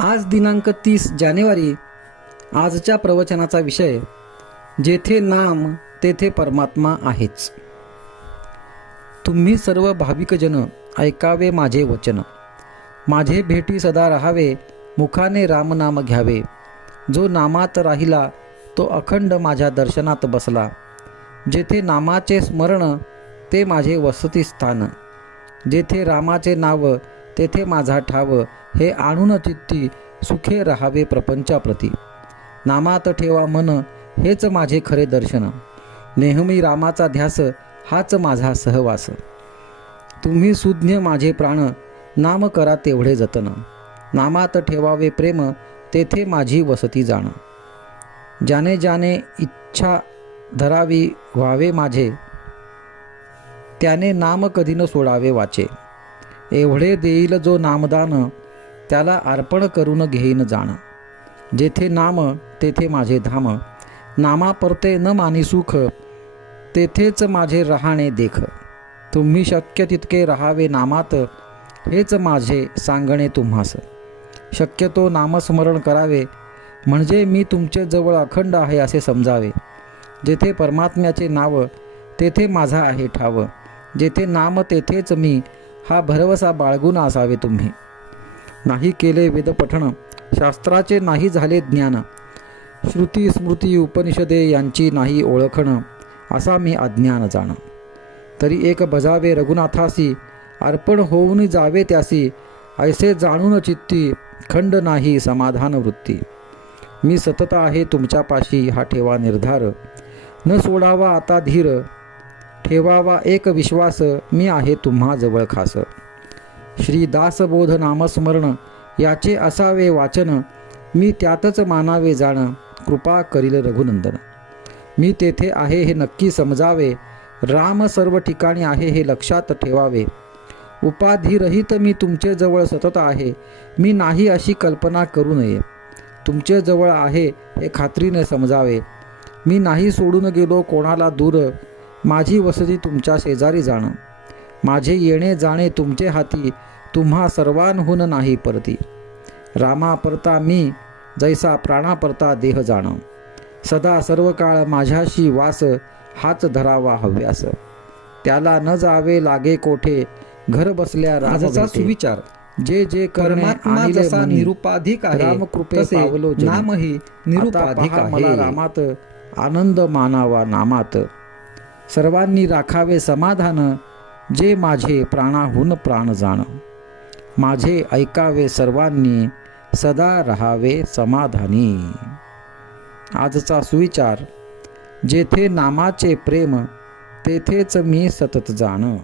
आज दिनांक 30 जानेवारी. आजच्या प्रवचनाचा विषय, जेथे नाम तेथे परमात्मा आहेच. तुम्ही सर्व भाविकजन ऐकावे माझे वचन. माझे भेटी सदा राहावे, मुखाने रामनाम घ्यावे. जो नामात राहिला तो अखंड माझ्या दर्शनात बसला. जेथे नामाचे स्मरण ते माझे वसतिस्थान. जेथे रामाचे नाव तेथे माझा ठाव. हे आणून चित्ती सुखे राहावे प्रपंचाप्रती. नामात ठेवा मन हेच माझे खरे दर्शन. नेहमी रामाचा ध्यास हाच माझा सहवास. तुम्ही सुज्ञ माझे प्राण, नाम करा तेवढे जतन. नामात ठेवावे प्रेम तेथे माझी वसती जाण. ज्याने ज्याने इच्छा धरावी व्हावे माझे, त्याने नाम कधी न सोडावे वाचे. एवढे देईल जो नामदान, त्याला अर्पण करून घेईन जाण. जेथे नाम तेथे माझे धाम. नामा परते न मानी सुख, तेथेच माझे राहणे देख. तुम्ही शक्य तितके राहावे नामात, हेच माझे सांगणे तुम्हास. शक्यतो नामस्मरण करावे, म्हणजे मी तुमचे जवळ अखंड आहे असे समजावे. जेथे परमात्म्याचे नाव तेथे माझा आहे ठाव. जेथे नाम तेथेच मी, हा भरवसा बाळगून असावे तुम्ही. नाही केले वेदपठण, शास्त्राचे नाही झाले ज्ञान. श्रुती स्मृती उपनिषदे यांची नाही ओळखण, असा मी अज्ञान जाण. तरी एक बजावे रघुनाथासी, अर्पण होऊन जावे त्यासी. ऐसे जाणून चित्ती, खंड नाही समाधान वृत्ती. मी सतत आहे तुमच्यापाशी, हा ठेवा निर्धार. न सोडावा आता धीर, ठेवावा एक विश्वास. मी आहे तुम्हा जवळ खास. श्री दासबोध नामस्मरण याचे असावे वाचन. मी त्यातच मानावे जाण, कृपा करील रघुनंदन. मी तेथे आहे हे नक्की समजावे, राम सर्व ठिकाणी आहे हे लक्षात ठेवावे. उपाधिरहित मी तुमचे जवळ सतत आहे, मी नाही अशी कल्पना करू नये. तुमचे जवळ आहे हे खात्रीने समजावे. मी नाही सोडून गेलो कोणाला दूर, माझी वसती तुमच्या शेजारी जाण. माझे येणे जाणे तुमचे हाती, तुम्हा सर्वांहून नाही परती. रामा परता मी, जैसा प्राणा परता देह जाण. सदा सर्व काळ माझ्याशी वास, हाच धरावा हव्यास. त्याला न जावे लागे कोठे, घर बसल्या राजाचा सुविचार. जे जे करणे जसा निरुपाधिक आहे, राम कृपे पावलो नामही निरुपाधिक आहे. मला रामात आनंद मानावा नामात. सर्वांनी राखावे समाधान, जे माझे प्राणाहून प्राण जाण. माझे ऐकावे सर्वांनी, सदा रहावे समाधानी. आजचा सुविचार, जेथे नामाचे प्रेम तेथेच मी सतत जाण.